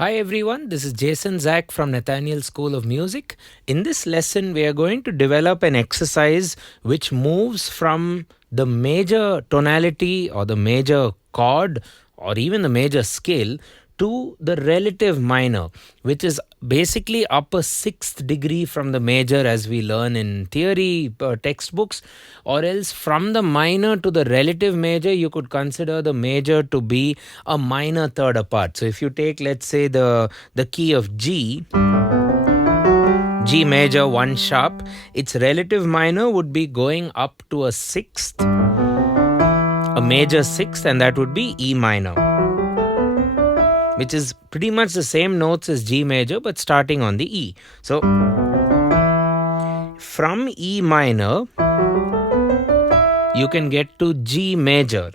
Hi everyone, this is Jason Zach from Nathaniel School of Music. In this lesson, we are going to develop an exercise which moves from the major tonality or the major chord or even the major scale to the relative minor, which is basically up a sixth degree from the major as we learn in theory textbooks, or else from the minor to the relative major, you could consider the major to be a minor third apart. So if you take, let's say, the key of G major 1 sharp, its relative minor would be going up to a sixth, a major sixth, and that would be E minor, which is pretty much the same notes as G major but starting on the E. So from E minor, you can get to G major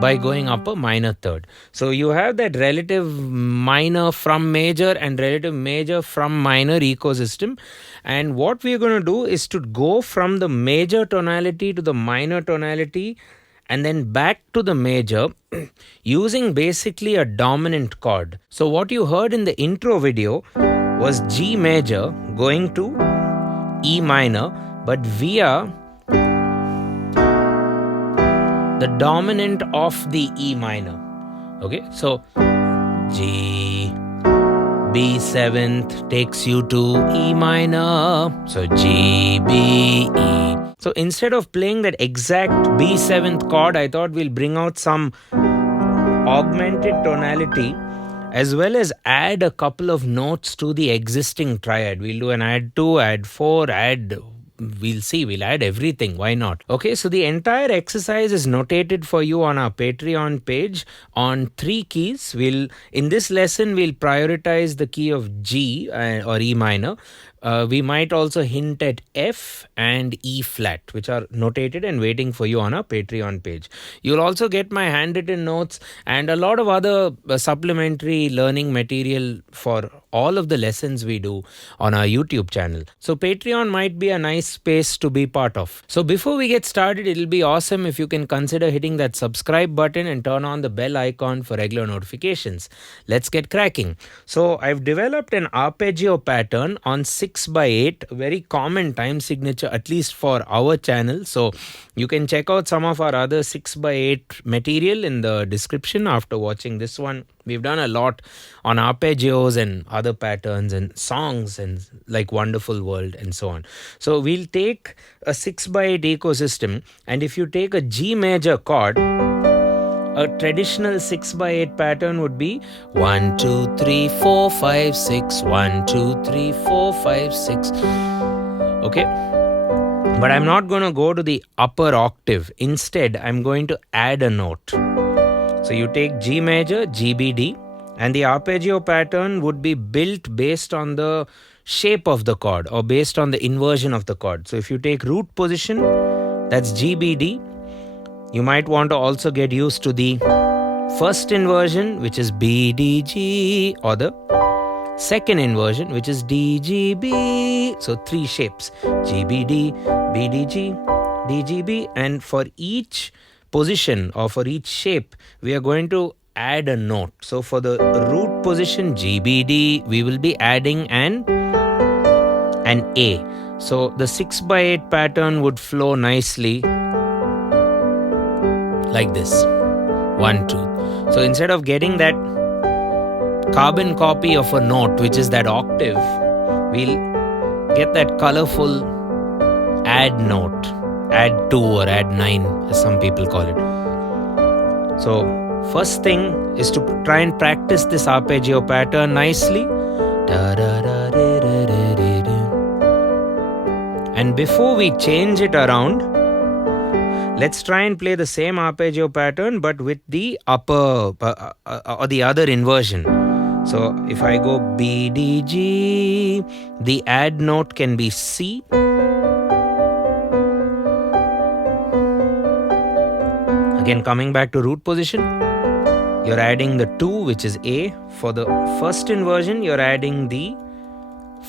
by going up a minor third. So you have that relative minor from major and relative major from minor ecosystem. And what we're going to do is to go from the major tonality to the minor tonality and then back to the major using basically a dominant chord. So what you heard in the intro video was G major going to E minor, but via the dominant of the E minor. Okay, so G, B seventh takes you to E minor. So G, B, E. So instead of playing that exact B7th chord, I thought we'll bring out some augmented tonality as well as add a couple of notes to the existing triad. We'll do an add 2, add 4, we'll add everything. Why not? Okay, so the entire exercise is notated for you on our Patreon page on 3 keys. In this lesson, we'll prioritize the key of G or E minor. We might also hint at F and E flat, which are notated and waiting for you on our Patreon page. You'll also get my handwritten notes and a lot of other supplementary learning material for all of the lessons we do on our YouTube channel. So Patreon might be a nice space to be part of. So before we get started, it'll be awesome if you can consider hitting that subscribe button and turn on the bell icon for regular notifications. Let's get cracking. So I've developed an arpeggio pattern on 6/8, a very common time signature, at least for our channel. So you can check out some of our other 6/8 material in the description after watching this one. We've done a lot on arpeggios and other patterns and songs and like Wonderful World and so on. So we'll take a 6/8 ecosystem, and if you take a G major chord, a traditional 6/8 pattern would be 1, 2, 3, 4, 5, 6, 1, 2, 3, 4, 5, 6. Okay. But I'm not going to go to the upper octave. Instead, I'm going to add a note. So you take G major, G, B, D, and the arpeggio pattern would be built based on the shape of the chord or based on the inversion of the chord. So if you take root position, that's G, B, D. You might want to also get used to the first inversion, which is B, D, G, or the second inversion, which is D, G, B. So 3 shapes, G, B, D, B, D, G, D, G, B. And for each position or for each shape, we are going to add a note. So for the root position, G, B, D, we will be adding an A. So the 6/8 pattern would flow nicely like this. 1, 2. So instead of getting that carbon copy of a note, which is that octave, we'll get that colorful add note, add 2 or add 9 as some people call it. So first thing is to try and practice this arpeggio pattern nicely. And before we change it around, let's try and play the same arpeggio pattern but with the upper or the other inversion. So if I go B, D, G, the add note can be C. Again, coming back to root position, you're adding the 2, which is A. For the first inversion, you're adding the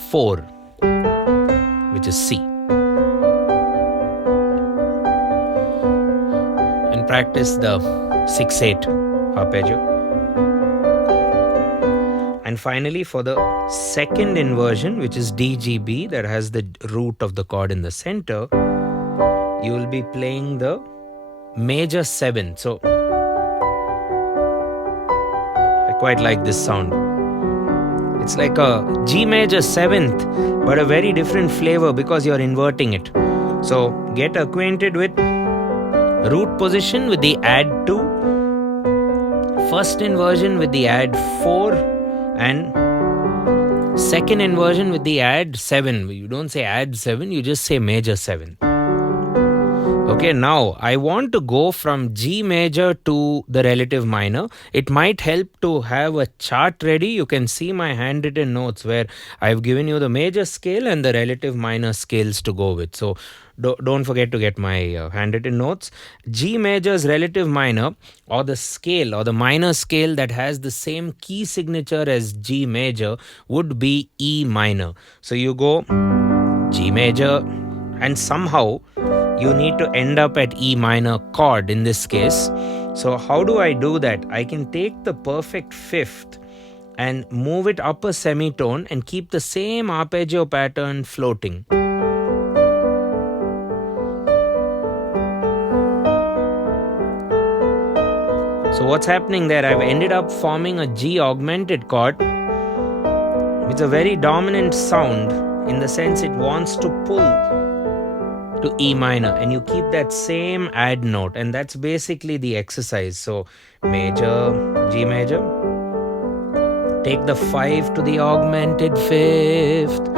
4, which is C. And practice the 6/8 arpeggio. And finally, for the second inversion, which is DGB, that has the root of the chord in the center, you will be playing the major 7. So I quite like this sound. It's like a G major 7th, but a very different flavor because you're inverting it. So get acquainted with root position with the add 2, first inversion with the add 4, and second inversion with the add 7. You don't say add 7, you just say major 7. Okay, now I want to go from G major to the relative minor. It might help to have a chart ready. You can see my handwritten notes where I've given you the major scale and the relative minor scales to go with. So don't forget to get my handwritten notes. G major's relative minor, or the scale or the minor scale that has the same key signature as G major, would be E minor. So you go G major and somehow you need to end up at E minor chord in this case. So how do I do that? I can take the perfect fifth and move it up a semitone and keep the same arpeggio pattern floating. So what's happening there? I've ended up forming a G augmented chord. It's a very dominant sound in the sense it wants to pull to E minor, and you keep that same add note, and that's basically the exercise. So major, G major, take the 5 to the augmented 5th,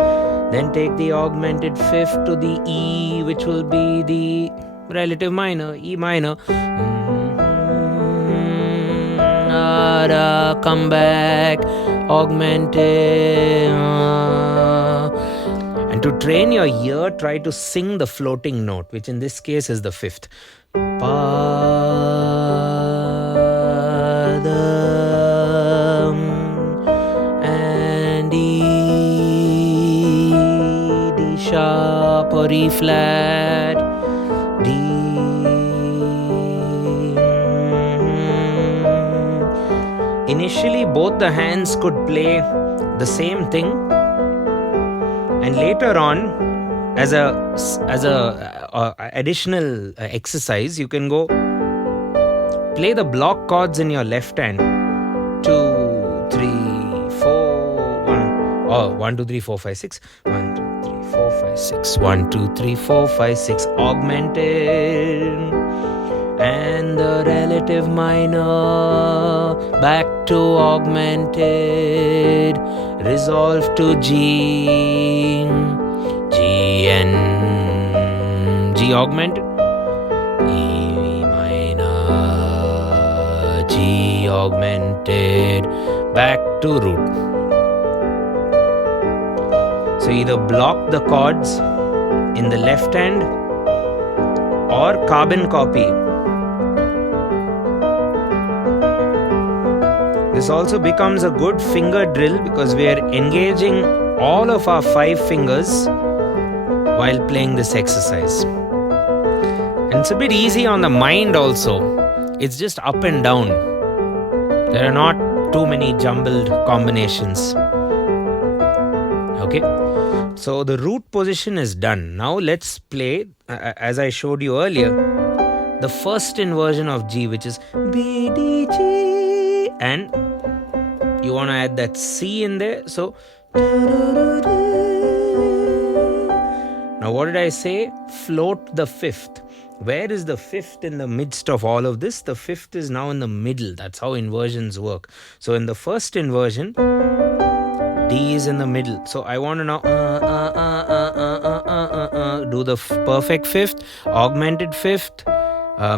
then take the augmented 5th to the E, which will be the relative minor, E minor. Come back, augmented. And to train your ear, try to sing the floating note, which in this case is the 5th. Pa, the, and E, D sharp or E flat, D. Initially, both the hands could play the same thing, and later on, as a additional exercise, you can go play the block chords in your left hand. 2, 3, 4, 1. Oh, 1, 2, 3, 4, 5, 6. 1, 2, 3, 4, 5, 6. 1, 2, 3, 4, 5, 6. Augmented. And the relative minor, back to augmented, resolve to G, G and G augmented, E minor, G augmented, back to root. So either block the chords in the left hand or carbon copy. This also becomes a good finger drill because we are engaging all of our 5 fingers while playing this exercise. And it's a bit easy on the mind also. It's just up and down. There are not too many jumbled combinations. Okay, so the root position is done. Now let's play, as I showed you earlier, the first inversion of G, which is B, D, G. And you want to add that C in there. So now what did I say? Float the 5th. Where is the 5th in the midst of all of this? The 5th is now in the middle. That's how inversions work. So in the first inversion, D is in the middle. So I want to now do the perfect 5th, augmented 5th,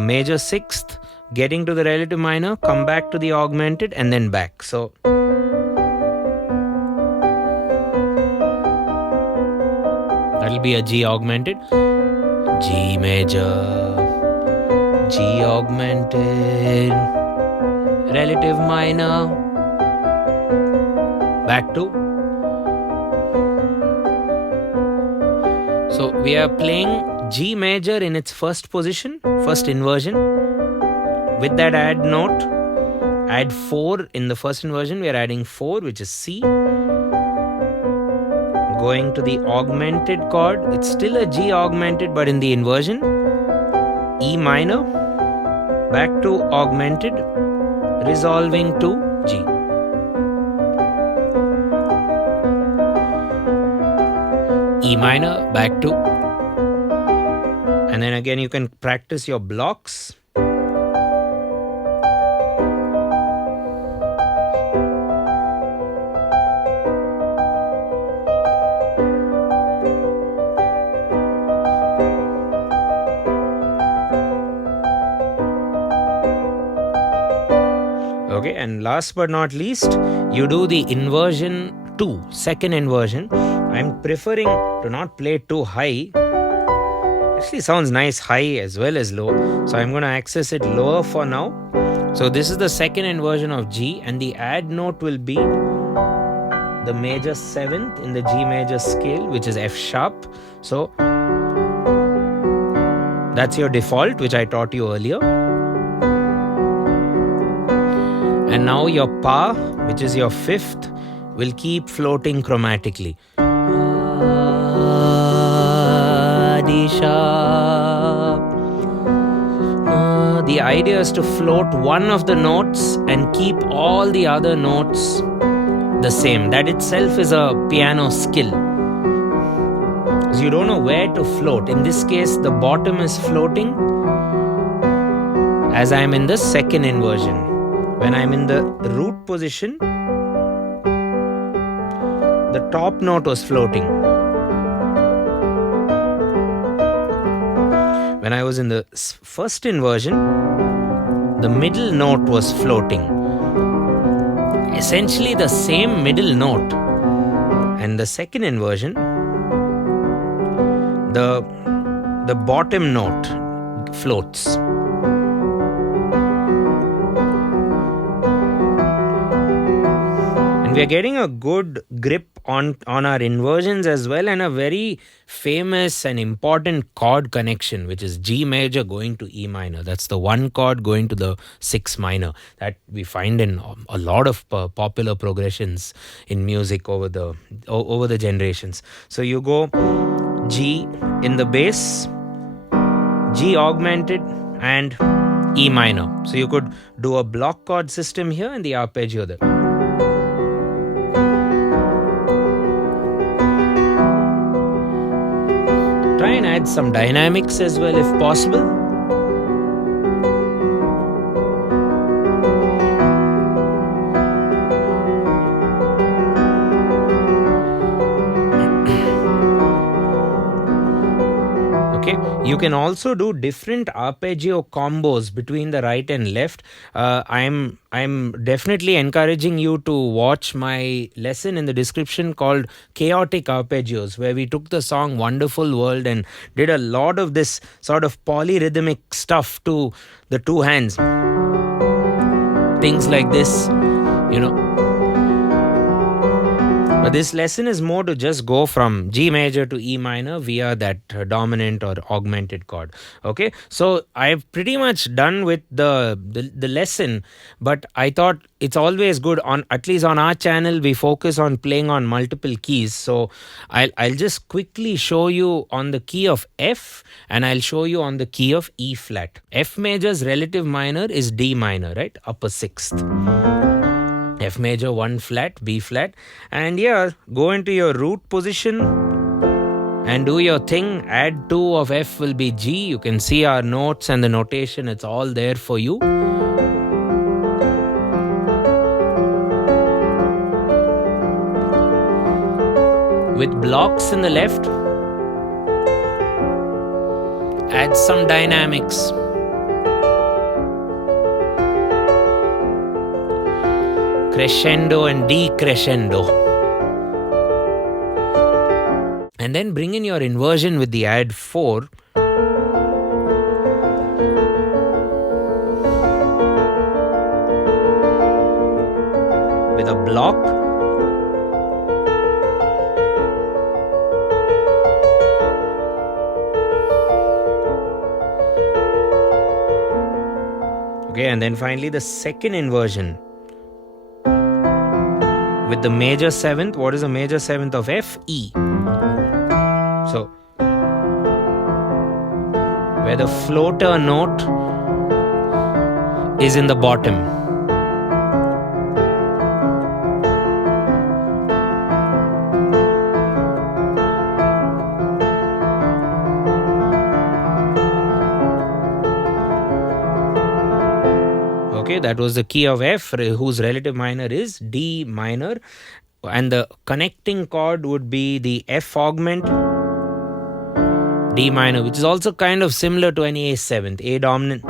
major 6th, getting to the relative minor, come back to the augmented, and then back. So that'll be a G augmented, G major, G augmented, relative minor, back to. So we are playing G major in its first position, first inversion, with that add note, add 4 in the first inversion. We are adding 4, which is C. Going to the augmented chord. It's still a G augmented, but in the inversion. E minor. Back to augmented. Resolving to G. E minor, back to. And then again you can practice your blocks. Okay, and last but not least, you do the inversion 2, second inversion. I'm preferring to not play too high. Actually sounds nice high as well as low. So I'm going to access it lower for now. So this is the second inversion of G, and the add note will be the major 7th in the G major scale, which is F sharp. So that's your default, which I taught you earlier. And now your Pa, which is your 5th, will keep floating chromatically. D sharp. The idea is to float one of the notes and keep all the other notes the same. That itself is a piano skill. So you don't know where to float. In this case, the bottom is floating as I am in the second inversion. When I am in the root position, the top note was floating. When I was in the first inversion, the middle note was floating. Essentially the same middle note. And the second inversion, the bottom note floats. We are getting a good grip on our inversions as well, and a very famous and important chord connection, which is G major going to E minor. That's the one chord going to the 6 minor that we find in a lot of popular progressions in music over the generations. So you go G in the bass, G augmented, and E minor. So you could do a block chord system here and the arpeggio there. Try and add some dynamics as well if possible. Okay, you can also do different arpeggio combos between the right and left. I'm definitely encouraging you to watch my lesson in the description called Chaotic Arpeggios, where we took the song Wonderful World and did a lot of this sort of polyrhythmic stuff to the two hands. Things like this, you know. But this lesson is more to just go from G major to E minor via that dominant or augmented chord. Okay, so I've pretty much done with the lesson, but I thought it's always good, on at least on our channel we focus on playing on multiple keys. So I'll just quickly show you on the key of F, and I'll show you on the key of E flat. F major's relative minor is D minor, right? Upper 6th. F major 1 flat, B flat, and yeah, go into your root position and do your thing. Add 2 of F will be G. You can see our notes and the notation, it's all there for you. With blocks in the left, add some dynamics. Crescendo and decrescendo. And then bring in your inversion with the add 4. With a block. Okay, and then finally the second inversion with the major seventh. What is the major seventh of F? E. So where the floater note is in the bottom. Okay, that was the key of F, whose relative minor is D minor, and the connecting chord would be the F augment, D minor, which is also kind of similar to any A7th, A dominant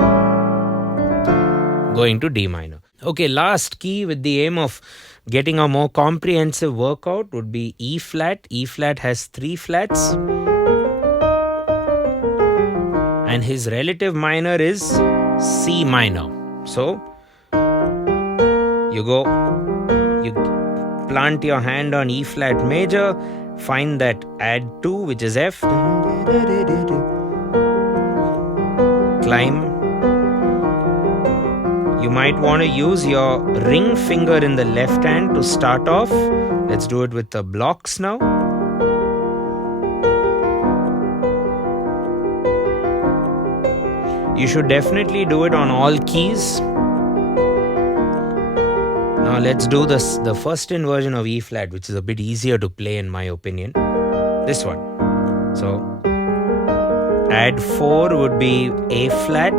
going to D minor. Okay, last key with the aim of getting a more comprehensive workout would be E flat. E flat has 3 flats, and his relative minor is C minor. So you plant your hand on E flat major, find that add 2, which is F, climb. You might want to use your ring finger in the left hand to start off. Let's do it with the blocks now. You should definitely do it on all keys. Now let's do the first inversion of E flat, which is a bit easier to play in my opinion. This one. So add 4 would be A flat,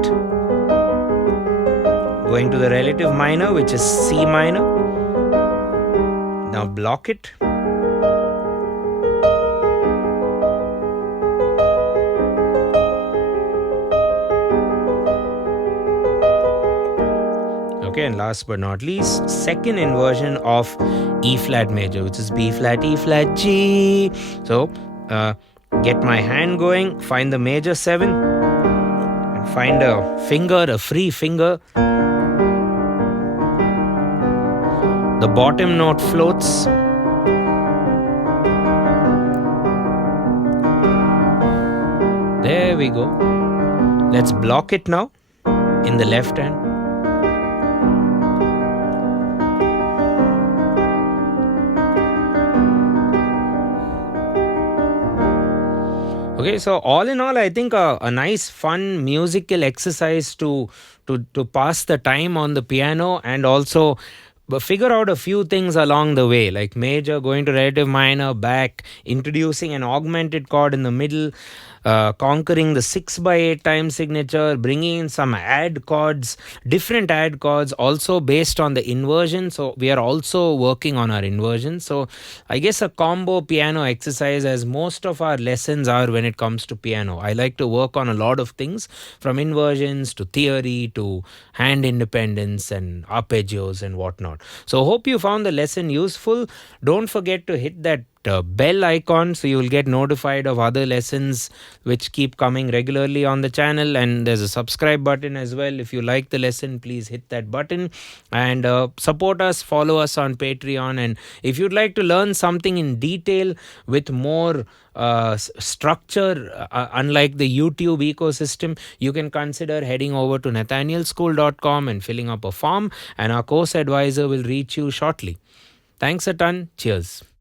going to the relative minor, which is C minor. Now block it. Okay, and last but not least, second inversion of E flat major, which is B flat, E flat, G. So get my hand going, find the major 7, and find a finger, a free finger. The bottom note floats. There we go. Let's block it now in the left hand. Okay, so all in all, I think a nice fun musical exercise to pass the time on the piano, and also figure out a few things along the way, like major going to relative minor, back, introducing an augmented chord in the middle, conquering the 6/8 time signature, bringing in some add chords, different add chords, also based on the inversion. So we are also working on our inversion. So I guess a combo piano exercise, as most of our lessons are when it comes to piano. I like to work on a lot of things, from inversions to theory to hand independence and arpeggios and whatnot. So hope you found the lesson useful. Don't forget to hit that bell icon so you will get notified of other lessons which keep coming regularly on the channel, and there's a subscribe button as well. If you like the lesson, please hit that button and support us, follow us on Patreon. And if you'd like to learn something in detail with more structure, unlike the YouTube ecosystem, you can consider heading over to nathanielschool.com and filling up a form, and our course advisor will reach you shortly. Thanks a ton. Cheers.